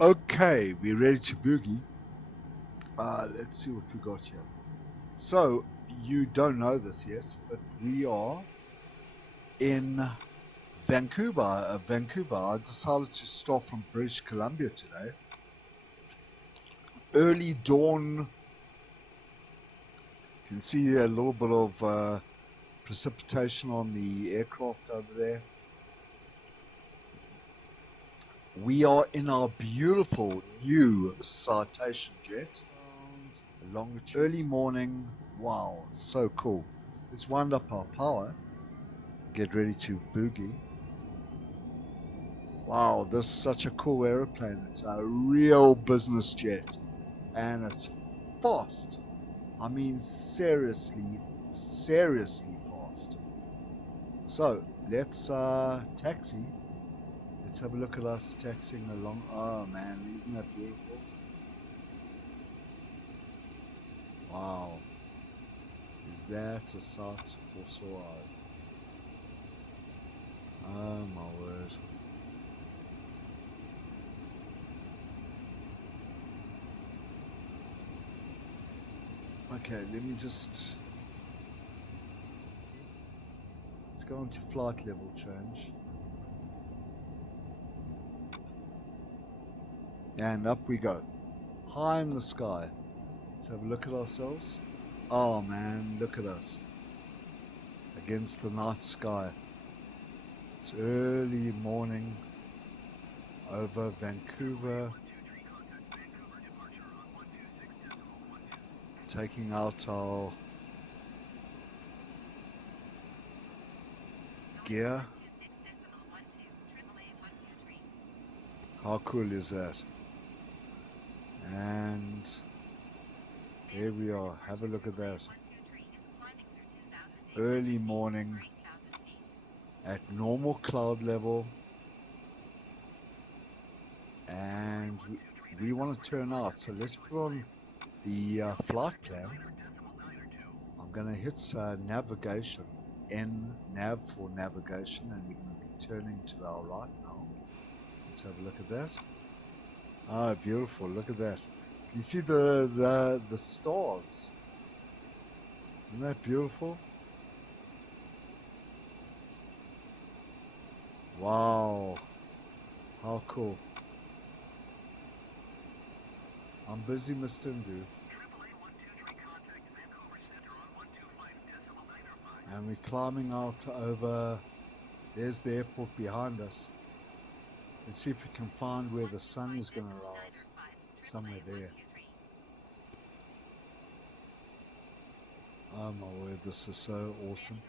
Okay, we're ready to boogie. Let's see what we got here. So, you don't know this yet, but we are in Vancouver. Vancouver. I decided to start from British Columbia today. Early dawn. You can see a little bit of precipitation on the aircraft over there. We are in our beautiful new citation jet. Longitude. Early morning. Wow, so cool. Let's wind up our power. Get ready to boogie. Wow, this is such a cool aeroplane. It's a real business jet. And it's fast. I mean, seriously fast. So, let's taxi. Let's have a look at us taxiing along. Oh man, isn't that beautiful? Wow. Is that a sight for sore eyes? Oh my word. Okay, let me just... Let's go into flight level change. And up we go. High in the sky. Let's have a look at ourselves. Oh man, look at us. Against the night sky. It's early morning over Vancouver. Taking out our gear. How cool is that? And there we are. Have a look at that. Early morning at normal cloud level. And we want to turn out. So let's put on the flight plan. I'm going to hit navigation. N nav for navigation, and we're going to be turning to our right now. Let's have a look at that. Ah, beautiful! Look at that. You see the stars. Isn't that beautiful? Wow! How cool! I'm busy, Mr. Ndu. And we're climbing out over. There's the airport behind us. Let's see if we can find where the sun is going to rise. Somewhere there. Oh my word, this is so awesome.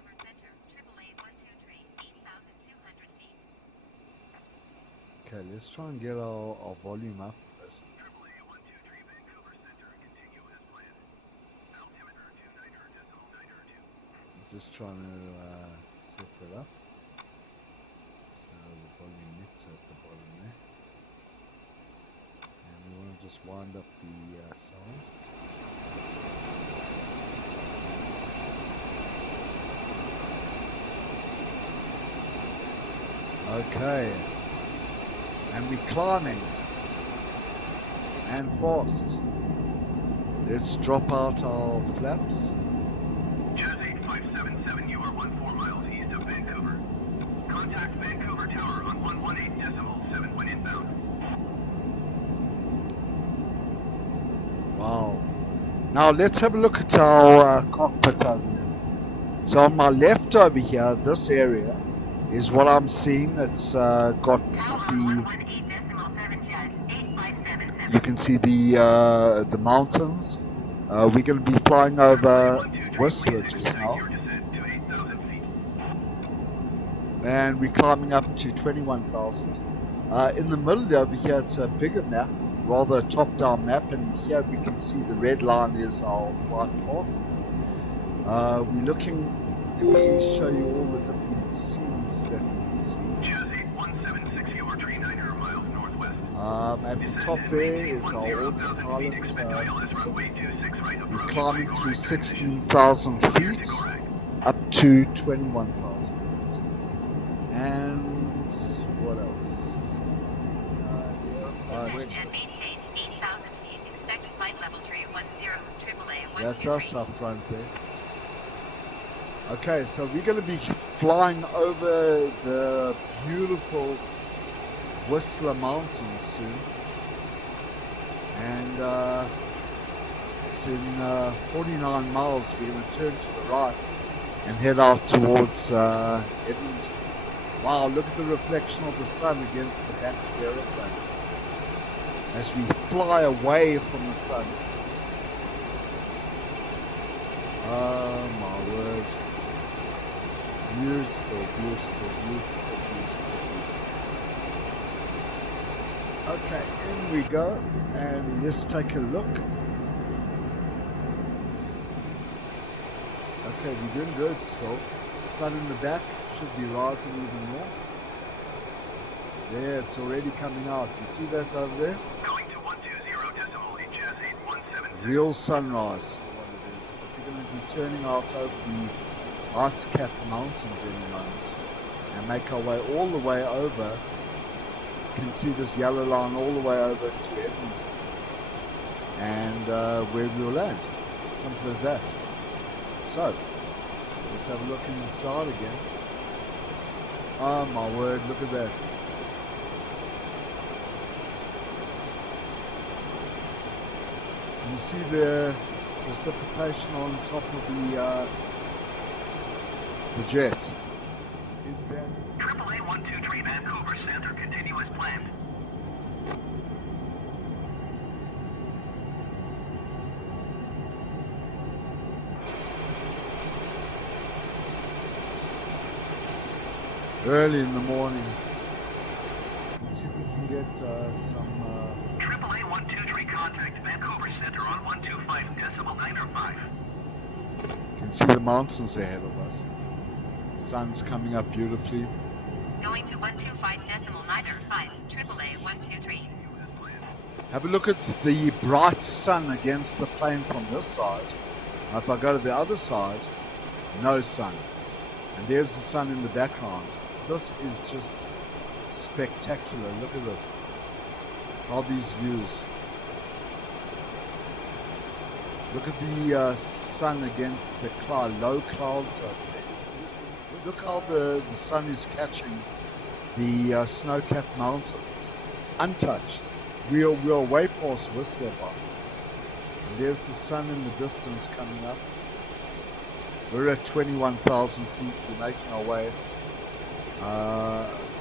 Okay, let's try and get our volume up. Just trying to set it up. So the volume mix at the bottom there. And we want to just wind up the sound. Okay. And we're climbing. And fast. Let's drop out our flaps. Jersey 577, you are 14 miles east of Vancouver. Contact Vancouver Tower on 118.7 when inbound. Wow. Now let's have a look at our cockpit over here. So on my left over here, this area is what I'm seeing. It's got the... You can see the mountains. We're going to be flying over Whistler just now. And we're climbing up to 21,000. In the middle over here, it's a bigger map, rather a top-down map, and here we can see the red line is our flight path. We're looking, let me show you all the different scenes that we can see. Jersey 176, you are 39 miles northwest. At the top there is our autopilot system. We're climbing through 16,000 feet up to 21,000. And what else? Perfect. and maintain 8,000 feet. Expect flight level 310, AAA 123. That's us up front there. Okay, so we're going to be flying over the beautiful Whistler Mountains soon. And it's in 49 miles. We're going to turn to the right and head out towards Edmington. Wow, look at the reflection of the sun against the back of the aeroplane as we fly away from the sun. Oh my word. Beautiful, beautiful, beautiful, beautiful, beautiful. Okay, in we go, and let's take a look. Okay, we're doing good still. Sun in the back should be rising even more. There, it's already coming out. You see that over there? Going to 120.8 Real sunrise. What it is. But we're going to be turning out over the ice-capped mountains in a moment and make our way all the way over. You can see this yellow line all the way over to Edmington, and where we'll land. Simple as that. So let's have a look inside again. Oh my word, look at that. You see the precipitation on top of the jet. Is that AAA 123 Vancouver Center, continue as planned. early in the morning? Let's see if we can get some AAA 123 contact Vancouver Center on 125.905. can see the mountains ahead of us. Sun's coming up beautifully. Going to 125.905, AAA 123. Have a look at the bright sun against the plane from this side. Now if I go to the other side, no sun. And there's the sun in the background. This is just spectacular. Look at this. All these views. Look at the sun against the low clouds over there. Look how the sun is catching the snow-capped mountains, untouched. We are way past Whistler by. And there's the sun in the distance coming up. We're at 21,000 feet. We're making our way.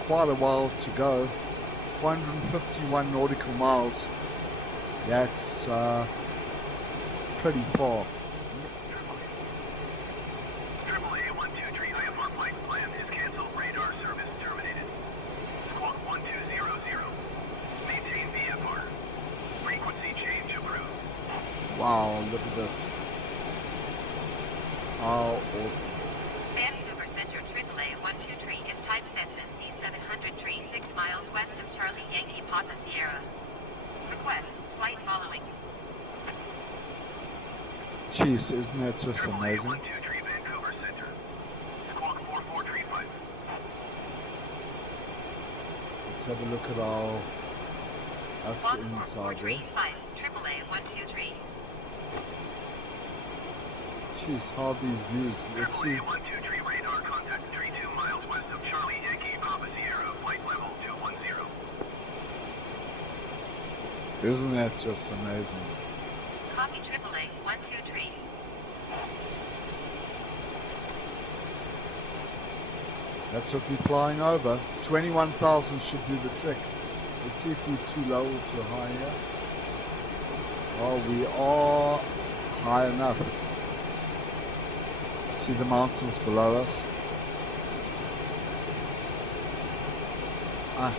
Quite a while to go. 451 nautical miles. That's pretty far. AAA 123 IFR flight plan is canceled. Radar service terminated. Squawk 1200. Maintain VFR. Frequency change approved. Wow, look at this. How awesome. Vancouver Center AAA 123 is type Cessna C703 6 miles west of Charlie Yankee Papa Sierra. Request flight following. Jeez, isn't that just amazing? 123 Vancouver Center. Squawk 4435. Let's have a look at us Squawk inside there. 4435. AAA 123. Jeez, how these views. Let's see. AAA 123 radar contact 32 miles west of Charlie Yankee Papa Sierra. Flight level 210. Isn't that just amazing? Copy AAA 123. That's what we're flying over. 21,000 should do the trick. Let's see if we're too low or too high here. Oh, we are high enough. See the mountains below us. Ah,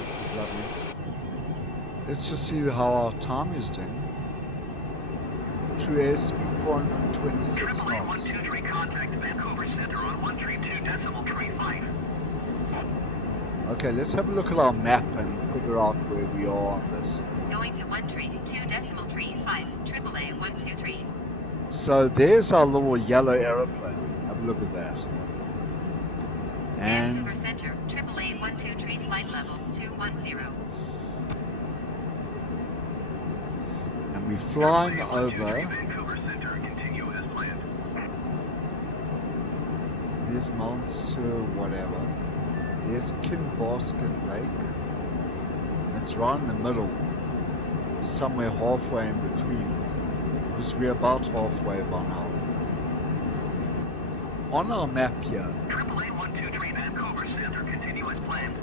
this is lovely. Let's just see how our time is doing. True airspeed 426 AAA knots. 123 contact Vancouver Center on 132.35. Okay, let's have a look at our map and figure out where we are on this. Going to 132.35. AAA 123. So there's our little yellow aeroplane. Have a look at that. And Vancouver Center AAA 123 flight level 210. we're flying over. Vancouver Center, continue as planned. There's Mount Sir whatever. There's Kinbasket Lake. That's right in the middle. Somewhere halfway in between. Because we're about halfway by now. On our map here, AAA123 Vancouver Center, continue as planned.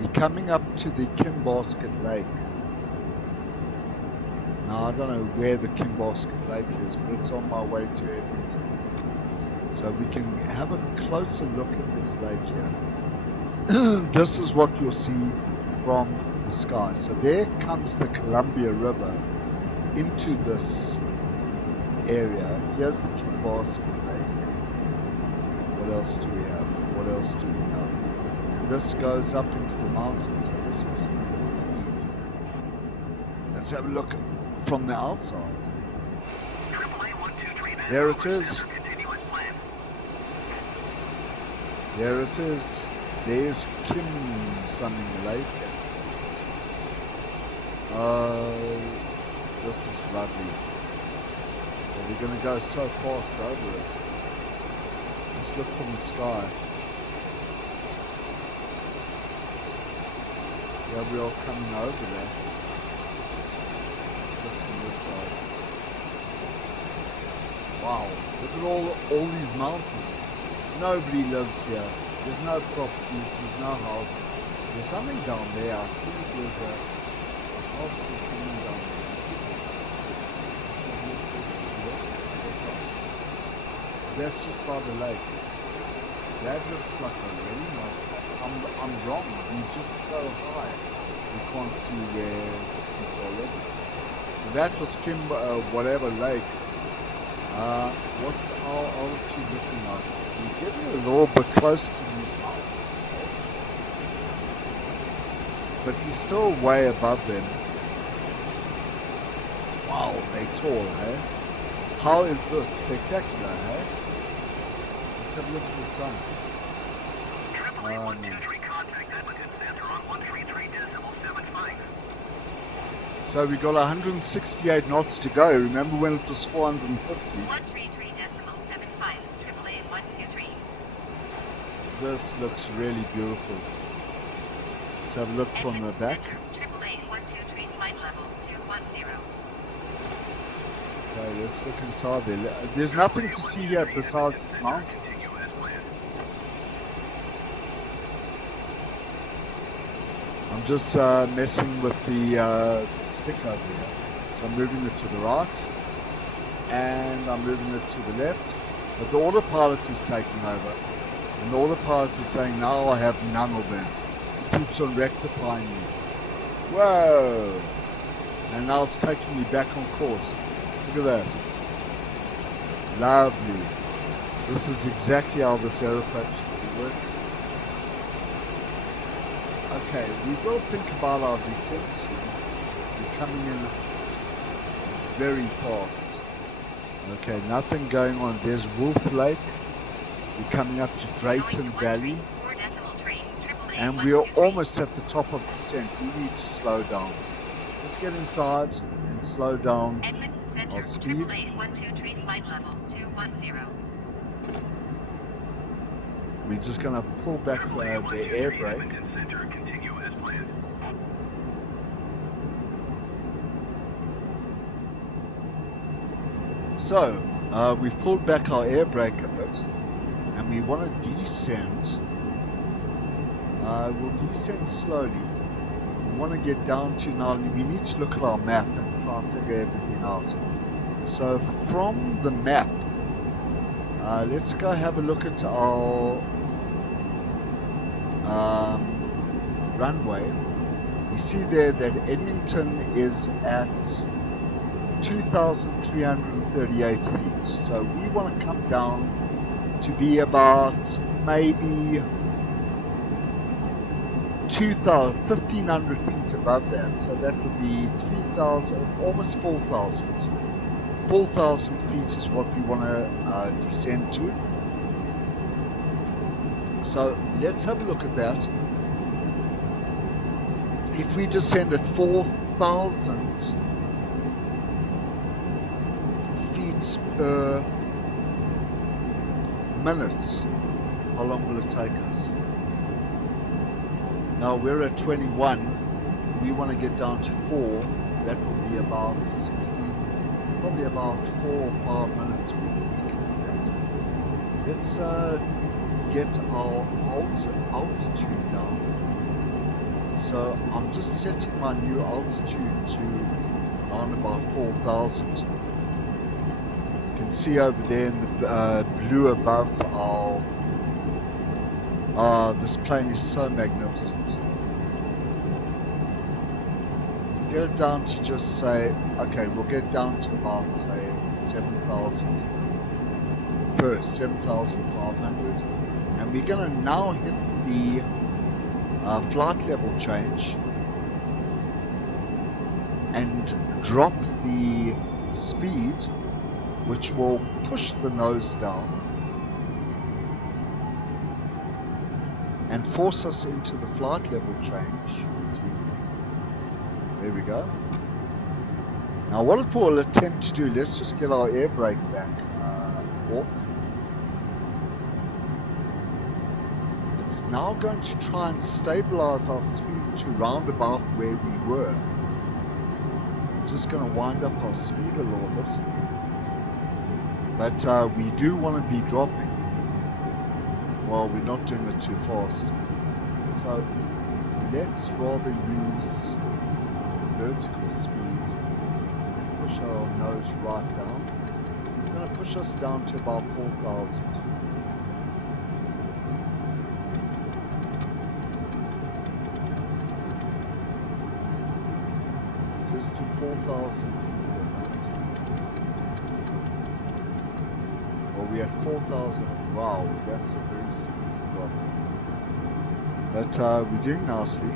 we're coming up to the Kinbasket Lake. Now I don't know where the Kinbasket Lake is, but it's on my way to Edmington. So we can have a closer look at this lake here. This is what you'll see from the sky. So there comes the Columbia River into this area. Here's the Kinbasket Lake. What else do we have? What else do we know? And this goes up into the mountains, so this must be the road. Let's have a look from the outside. There it is. There it is. There's Kim something lake. This is lovely. But we're going to go so fast over it. Let's look from the sky. Yeah, we are coming over that. Let's look from this side. Wow, look at all these mountains. Nobody lives here. There's no properties, there's no houses. There's something down there. I see there's a house or something down there. That's just by the lake. That looks like a really nice lake. I'm wrong. We're just so high. We can't see where the people are living. So that was whatever lake. What's our altitude looking like? We're getting a little bit close to these mountains. But we're still way above them. Wow, they're tall, eh? How is this spectacular, eh? Let's have a look at the sun. So we got 168 knots to go. Remember when it was 450? 133.75, AAA123. This looks really beautiful. Let's have a look from the back. AAA123, flight level 210. Okay, let's look inside there. There's nothing to see here besides these mountains. I'm just messing with the stick over here. So I'm moving it to the right and I'm moving it to the left. But the autopilot is taking over. And the autopilot is saying, now I have none of that. It keeps on rectifying me. Whoa! And now it's taking me back on course. Look at that. Lovely. This is exactly how this aeroplane should be working. Okay, we've got to think about our descent soon. We're coming in very fast. Okay, nothing going on. There's Wolf Lake. We're coming up to Drayton Valley. And we're almost at the top of descent. We need to slow down. Let's get inside and slow down our speed. We're just going to pull back the air brake. So, we've pulled back our air brake a bit, and we want to descend. We'll descend slowly. We want to get down to now. We need to look at our map and try and figure everything out. So, from the map, let's go have a look at our runway. You see there that Edmington is at 2,338 feet. So we want to come down to be about maybe 1,500 feet above that. So that would be 3,000, almost 4,000. 4,000 feet is what we want to descend to. So let's have a look at that. If we descend at 4,000 knots per minute. How long will it take us? Now we're at 21. We want to get down to 4. That will be about 16, probably about 4 or 5 minutes. We can do that. Let's get our altitude down. So I'm just setting my new altitude to around about 4,000. You can see over there in the blue above our this plane is so magnificent. Get it down to just say, okay, we'll get down to about say 7,000 first, 7,500, and we're gonna now hit the flight level change and drop the speed, which will push the nose down and force us into the flight level change routine. There we go. Now what it will attempt to do, let's just get our air brake back off. It's now going to try and stabilize our speed to round about where we were. Just going to wind up our speed a little bit. But we do want to be dropping. Well, we're not doing it too fast. So let's rather use vertical speed and push our nose right down. We're going to push us down to about 4,000. Just to 4,000 feet. Well, we had 4,000. Wow, that's a very steep drop. But we're doing nicely.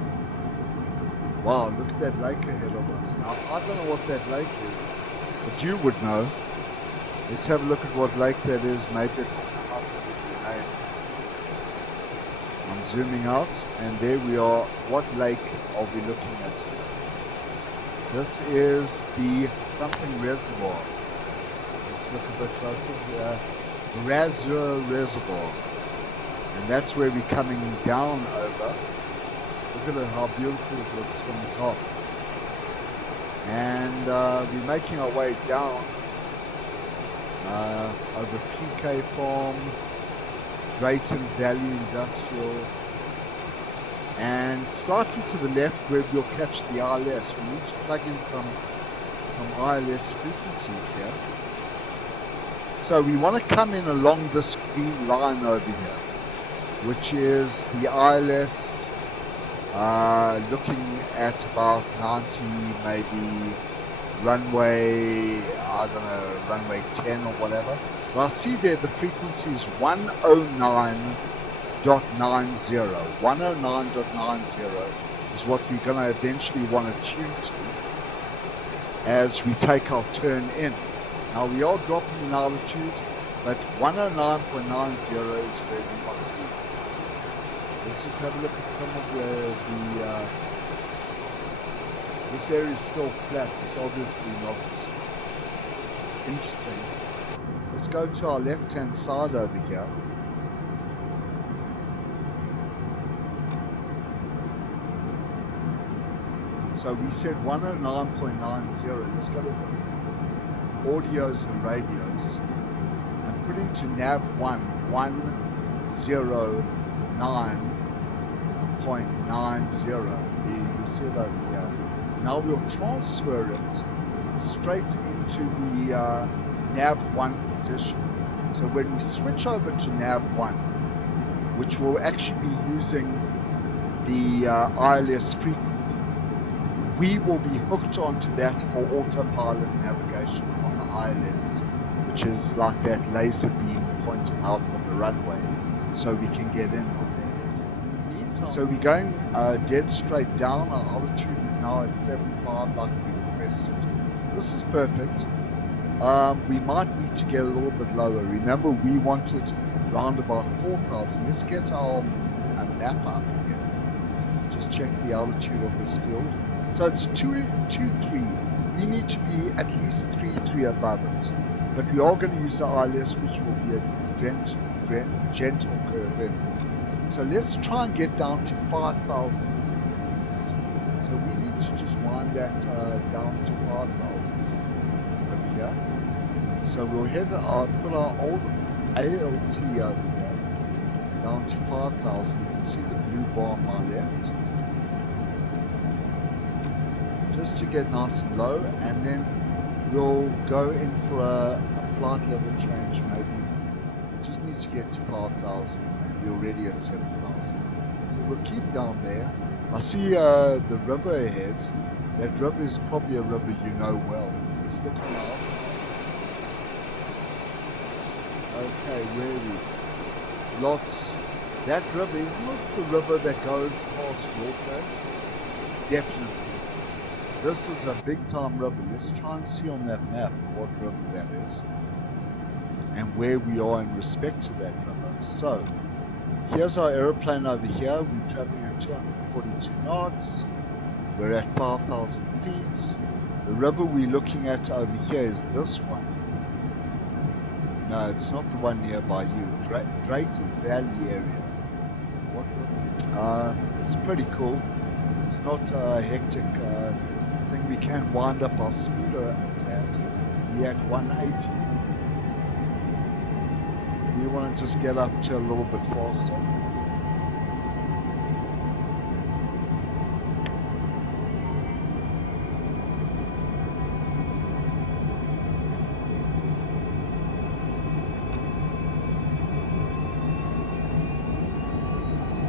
Wow, look at that lake ahead of us. Now, I don't know what that lake is, but you would know. Let's have a look at what lake that is. Maybe it will come up with the name. I'm zooming out, and there we are. What lake are we looking at? This is the something reservoir. Let's look a bit closer here. Razor Reservoir. And that's where we're coming down over. Look at it, how beautiful it looks from the top. And we're making our way down over PK Farm, Drayton Valley Industrial, and slightly to the left where we'll catch the ILS. We need to plug in some ILS frequencies here. So we want to come in along this green line over here, which is the ILS. Looking at about 90, maybe runway, I don't know, runway 10 or whatever. But I see there the frequency is 109.90. 109.90 is what we're going to eventually want to tune to as we take our turn in. Now we are dropping in altitude, but 109.90 is where we want to be. Let's just have a look at some of this area is still flat, so it's obviously not interesting. Let's go to our left hand side over here. So we said 109.90. Let's go to audios and radios and put into nav 109.90. You'll see it over here. Now we'll transfer it straight into the nav 1 position. So when we switch over to nav 1, which will actually be using the ILS frequency, we will be hooked onto that for autopilot navigation on the ILS, which is like that laser beam pointing out on the runway, so we can get in on there. So we're going dead straight down. Our altitude is now at 75 like we requested. This is perfect. We might need to get a little bit lower. Remember, we wanted round about 4,000. Let's get our map up again. Just check the altitude of this field. So it's 223. We need to be at least 33 above it. but we are going to use the ILS, which will be a gentle curve in. So let's try and get down to 5,000 feet at least. So we need to just wind that down to 5,000 over here. So we'll put our old ALT over here down to 5,000. You can see the blue bar on my left. Just to get nice and low, and then we'll go in for a flight level change maybe. We just need to get to 5,000. We're already at 7,000. So we'll keep down there. I see the river ahead. That river is probably a river you know well. Let's look on the outside. Okay, where are we? Lots. That river, isn't this the river that goes past your place? Definitely. This is a big time river. Let's try and see on that map what river that is and where we are in respect to that river. So, here's our aeroplane over here. We're traveling at 242 knots. We're at 5,000 feet. The river we're looking at over here is this one. No, it's not the one nearby you. Drayton Valley area. What river? It's pretty cool. It's not a hectic thing. We can wind up our speeder a tad. We're at 180. We want to just get up to a little bit faster.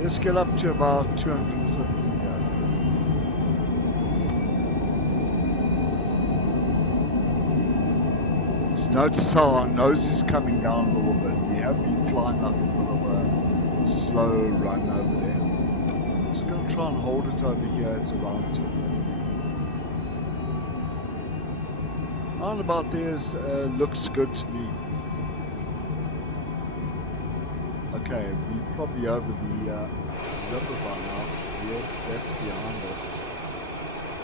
Let's get up to about 250 here. Just notice how our nose is coming down a little bit. We have been flying up a bit of a slow run over there. Just going to try and hold it over here at around 250. Around about there looks good to me. Okay, we're probably over the river by now. Yes, that's behind us.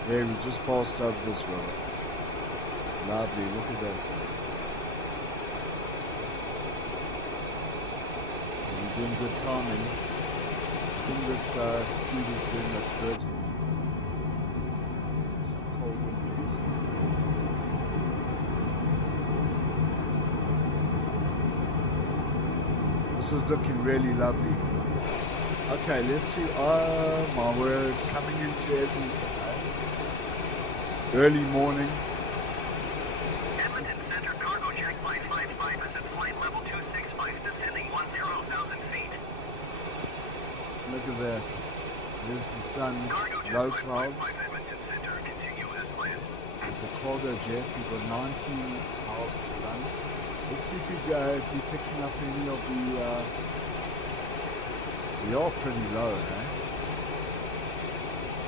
There, we just passed over this river. Lovely, look at that. We're doing good timing. I think this speed is doing us good. Some cold wind breeze. This is looking really lovely. Okay, let's see. Oh my word, coming into Edmington. Early morning. Edmington Center cargo check 555 is at flight level 265, descending 10,000 feet. Look at that. There's the sun, low clouds. There's a cargo jet. We've got 19 miles to run. Let's see if we're picking up any of the, we are pretty low, eh?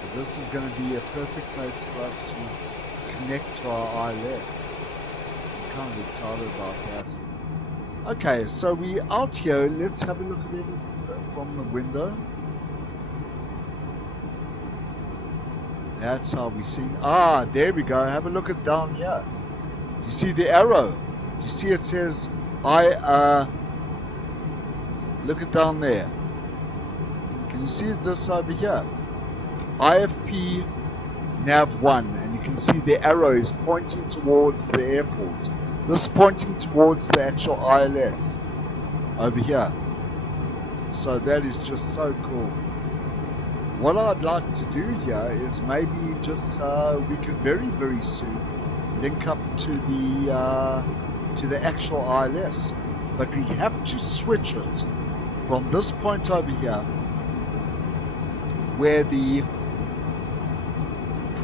So this is going to be a perfect place for us to connect to our ILS. I'm kind of excited about that. Okay, so we're out here. Let's have a look at it from the window. That's how we see. Ah, there we go. Have a look at down here. Do you see the arrow? Do you see it says look at down there. Can you see this over here? IFP nav 1, and you can see the arrow is pointing towards the airport. This is pointing towards the actual ILS over here. So that is just so cool. What I'd like to do here is maybe just we could very soon link up to the actual ILS, but we have to switch it from this point over here, where the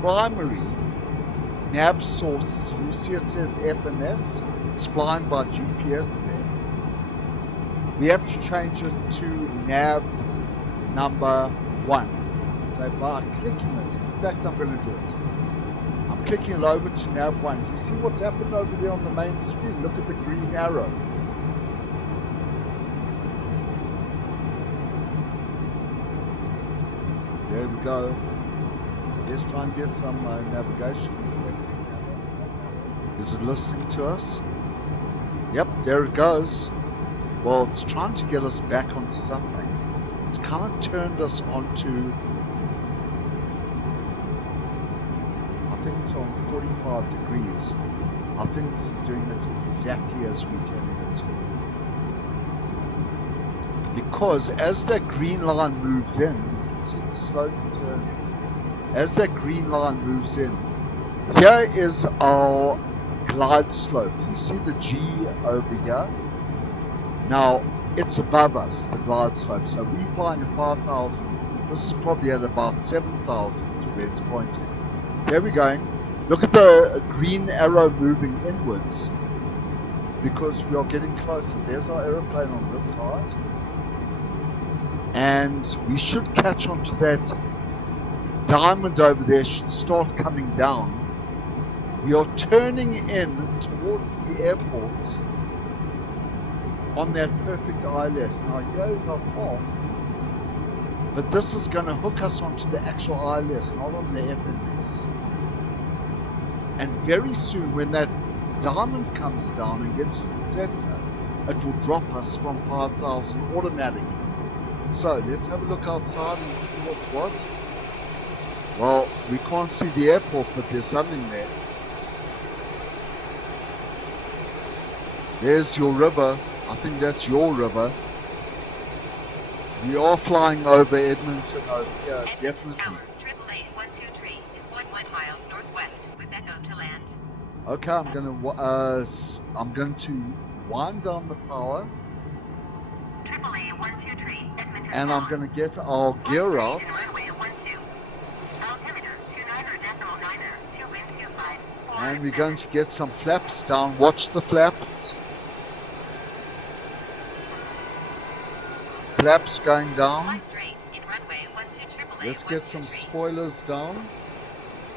primary nav source, you see it says FMS, it's flying by GPS there. We have to change it to nav number 1. So by clicking it, in fact I'm going to do it. I'm clicking it over to nav 1. Do you see what's happened over there on the main screen? Look at the green arrow. There we go. Let's try and get some navigation. Is it listening to us? Yep, there it goes. Well, it's trying to get us back onto something. It's kind of turned us onto, I think it's on 45 degrees. I think this is doing it exactly as we're telling it to. Because as that green line moves in, you can see the slope turn. As that green line moves in, here is our glide slope. You see the G over here? Now, it's above us, the glide slope. So we're flying at 5,000. This is probably at about 7,000 to where it's pointing. There we're going. Look at the green arrow moving inwards because we are getting closer. There's our aeroplane on this side. And we should catch onto that diamond over there, should start coming down. We are turning in towards the airport on that perfect ILS. Now here's our path, but this is going to hook us onto the actual ILS, not on the FMS. And very soon when that diamond comes down and gets to the center, it will drop us from 5,000 automatically. So let's have a look outside and see what's what. Well, we can't see the airport, but there's something there. There's your river. I think that's your river. We are flying over Edmington over here, definitely. Tower, 888-123 is 11 miles northwest with Echo to land. Okay, I'm going to wind down the power. 888-123 Edmington. And I'm going to get our gear out. And we're going to get some flaps down. Watch the flaps. Flaps going down. Let's get some spoilers down.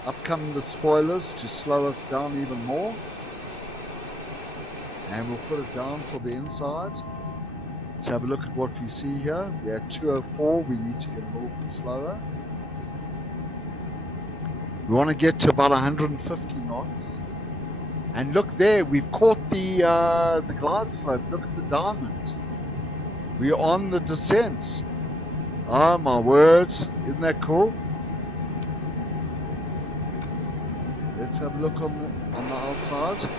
Up come the spoilers to slow us down even more. And we'll put it down for the inside. Let's have a look at what we see here. We're at 204. We need to get a little bit slower. We want to get to about 150 knots. And look there, we've caught the glide slope. Look at the diamond. We're on the descent. Oh my word, isn't that cool? Let's have a look on the outside.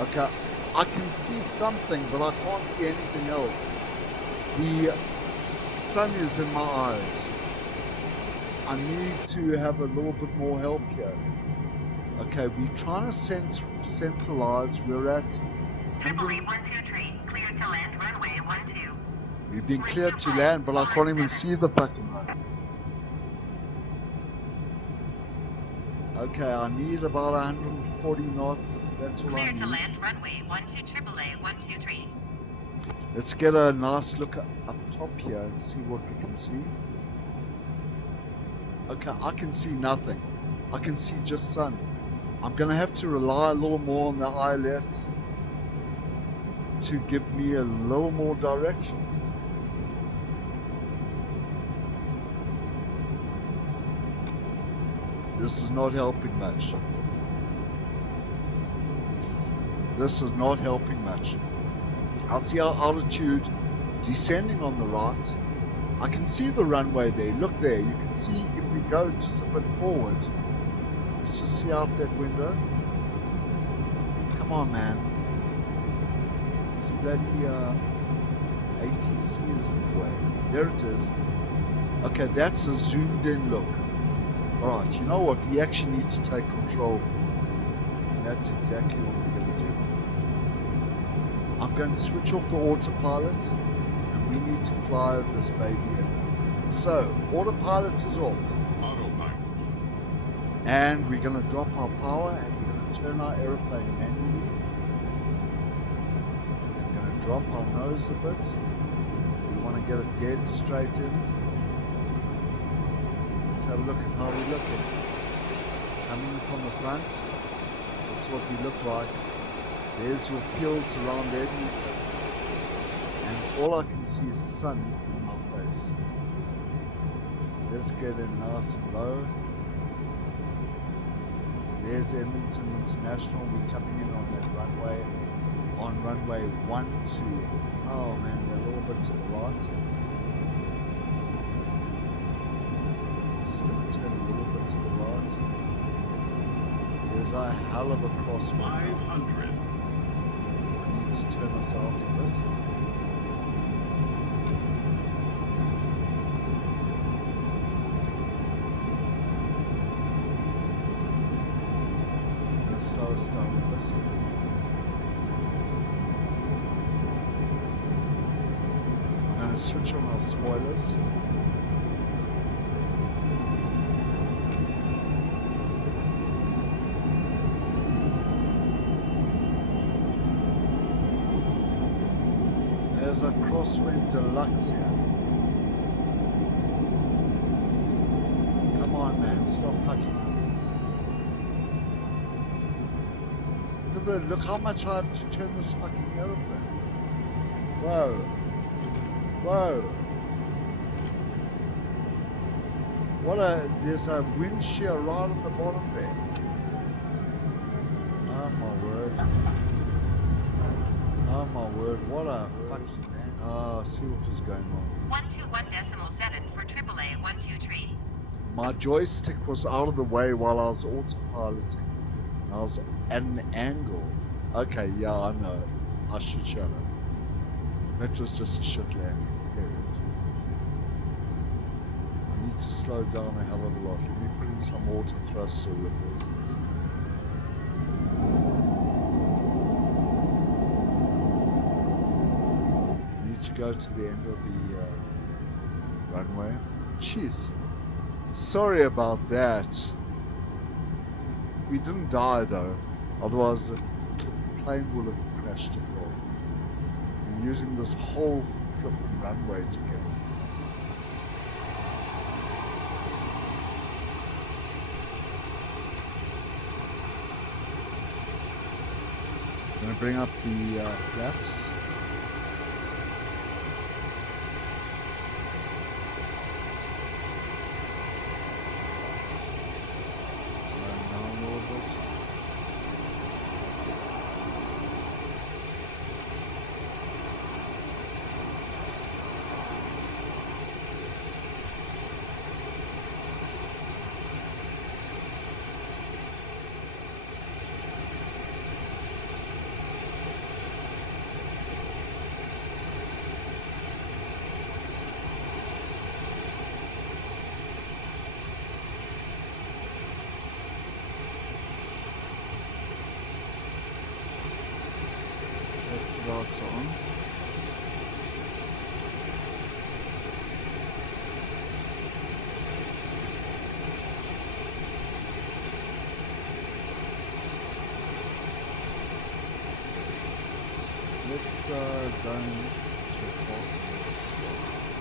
Okay, I can see something, but I can't see anything else. The sun is in my eyes. I need to have a little bit more help here. Okay, we're trying to centralize. We're at 888-123 cleared to land runway 12. We've been cleared to land, but I can't even see the fucking road. Okay, I need about 140 knots. That's all I Cleared need. to land runway 12 888-123. Let's get a nice look up top here and see what we can see. Okay, I can see nothing. I can see just sun. I'm going to have to rely a little more on the ILS to give me a little more direction. This is not helping much. This is not helping much. I see our altitude descending on the right. I can see the runway there. Look there. You can see if we go just a bit forward. Let's just see out that window. Come on, man. This bloody ATC is in the way. There it is. Okay, that's a zoomed in look. Alright, you know what? We actually need to take control. And that's exactly what we're going to do. I'm going to switch off the autopilot. We need to fly this baby in. So, autopilot is off. Autopilot. And we're going to drop our power and we're going to turn our aeroplane manually. We're going to drop our nose a bit. We want to get it dead straight in. Let's have a look at how we're looking. Coming in from the front. This is what we look like. There's your fields around Edmington. And all I can see is sun in my face. Let's get in nice and low. There's Edmington International. We're coming in on that runway. On runway 12. Oh man, we're a little bit to the right. Just going to turn a little bit to the right. There's a hell of a crosswind. 500. I need to turn us out a bit. I'm going to slow us down a bit. I'm going to switch on our spoilers. There's a crosswind deluxe here. Come on, man, stop fucking. Look how much I have to turn this fucking aeroplane. Whoa. Whoa. What a, there's a wind shear right on the bottom there. Oh my word. Oh my word, what a fucking man. See what was going on. 121.7 for AAA 123. My joystick was out of the way while I was autopiloting. I was at an angle. Okay, yeah, I know. I should shut up. That was just a shit landing, period. I need to slow down a hell of a lot. Let me put in some auto thruster reversals. To go to the end of the runway. Jeez, sorry about that. We didn't die though, otherwise the plane would have crashed to fall. We're using this whole flipping runway together. I'm going to bring up the flaps. Lights on. Let's go to a spot.